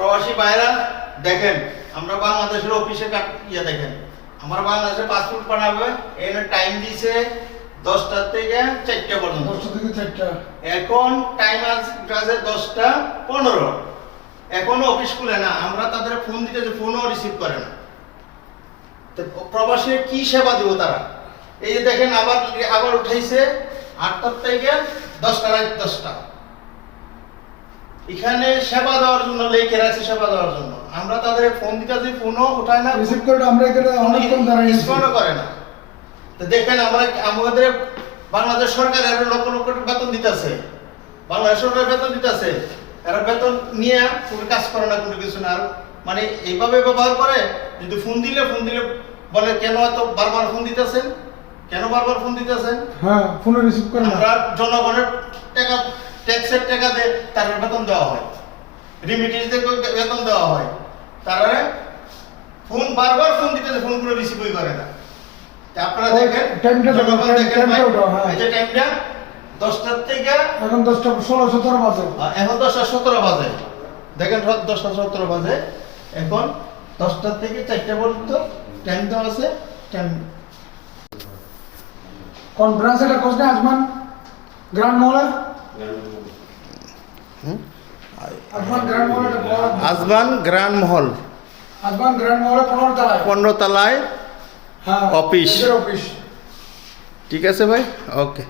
প্রবাসী ভাইরা দেখেন, আমরা বাংলাদেশের অফিসে ইয়ে দেখেন, আমরা বাংলাদেশে পাসপোর্ট বানাবে, এখানে টাইম দিছে 10টা থেকে 4টা পর্যন্ত। 10টা থেকে 4টা। এখন টাইম আছে 10:15। এখনো অফিস খুলে না, আমরা তাদের ফোন দিতে যে ফোনও রিসিভ করে না। তো প্রবাসী কি সেবা দিব তারা? এই যে দেখেন আবার উঠাইছে 8টা থেকে 10টা, রাত 10টা। এখানে সেবা দেওয়ার জন্য লেখে রাখছে, সেবা দেওয়ার জন্য। আমরা তাদের ফোন দিতে যে ফোনও উঠায় না, রিসিভ করে আমরা এখানে অনেকক্ষণ দাঁড়িয়ে আছি। রেসপন্ডও করে না। তো দেখেন আমাদের বাংলাদেশ সরকার এর লক্ষ লক্ষ টাকা বেতন দিতেছে, বাংলাদেশ সরকার বেতন দিতেছে, এরা বেতন নিয়ে কোনো কাজ করে না, কোনো কিছু না। আর মানে এইভাবে ব্যবহার করে, কিন্তু ফোন দিলে বলে কেন এত বারবার ফোন দিতেছেন, কেন বারবার ফোন দিতেছেন? হ্যাঁ, ফোন রিসিভ করে না। আমরা জনগণের টাকা, ট্যাক্সের টাকা দিয়ে তাদের বেতন দেওয়া হয়, রিমিটেন্স দিয়ে বেতন দেওয়া হয়, তারা বারবার ফোন দিতেছে, ফোনগুলো রিসিভই করে না। আপনারা দেখেন টাইমটা জনগণ দেখেন ভাই, হ্যাঁ। এই যে টাইমটা 10টা থেকে এখন 10টা 16-17 বাজে। এখন 10:17 বাজে। দেখেন 10:17 বাজে। এখন 10টা থেকে 4টা পর্যন্ত টাইম দেওয়া আছে। টাইম কোন ব্রাঞ্চ এটা কোসনে আজমান গ্র্যান্ড মলে? আজমান গ্র্যান্ড মলে এটা বড়। আজমান গ্র্যান্ড মহল, আজমান গ্র্যান্ড মলে 15 তলায়। 15 তলায় হ্যাঁ, অফিস। এদের অফিস। ঠিক আছে ভাই, ওকে।